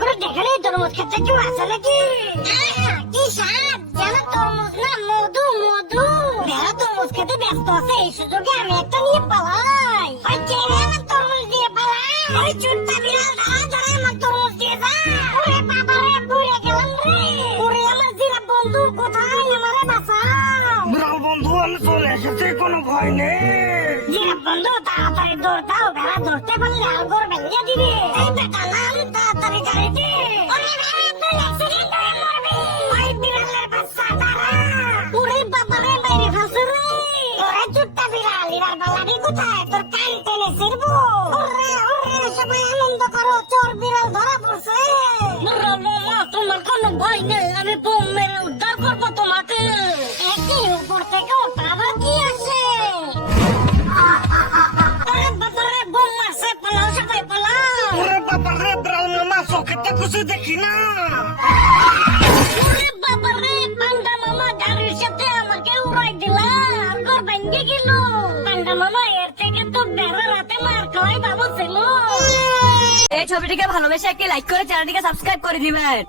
করে দেখে নেই তরমুজ খেতে কেউ আছে নাকি? কি স্বাদ, যেন তরমুজ না মধু মধু। বেড়া তরমুজ খেতে ব্যস্ত আছে, এই সুযোগে আমি একটা নিয়ে পালাই। আমার তরমুজ দিয়ে পালাই। ওই চুট্টা বিড়াল ধরা ধরা আমার তরমুজ দিয়ে যা। ওরে বাবা রে, পুড়ে গেলাম রে। ওরে আমার জিরাফ বন্ধু, কোথায় আমারে বাঁচাও। বিড়াল বন্ধু, আমি চলে এসেছি, কোনো ভয় নেই। জিরাফ বন্ধু তাড়াতাড়ি দৌড় দাও, বেড়া ধরতে পারলে আলগোর ভেঙে দিবে। এই বেটা নাম তাড়াতাড়ি গাড়িতে। ওরে বেড়া, তুই অ্যাক্সিডেন্ট হয়ে মরবি। ওই বিড়ালের বাচ্চা দাঁড়া। ওরে বাবা রে, বাইরে ফাঁসে রে। ওরে চুট্টা বিড়াল, এবার বালাবি কোথায়? তোর কান টেনে ছিড়বো। ওরে ওরে, সবাই আনন্দ করো, চোর বিড়াল ধরা পড়ছে। তোমার কোনো ভয় নেই, আমি বোম মেরে উদ্ধার করবো তোমাকে। একই উপর থেকে আবার কি আসে? ওরে বাবা রে, বোম মারছে, পালাও সবাই পালাও। ওরে বাবা রে, বিড়াল মামা, চোখেতে কিছু দেখি না। ওরে বাবা রে, পান্ডা মামা গাড়ির সাথে আমাকে উড়াই দিলা, আর ঘর ভেঙে গেল। পান্ডা মামা, এর থেকে তো বেড়া রাতে মার খাওয়াই ভালো ছিল। এই ছবিটিকে ভালোবেসে একটি লাইক করে চ্যানেলটিকে সাবস্ক্রাইব করে দিবেন।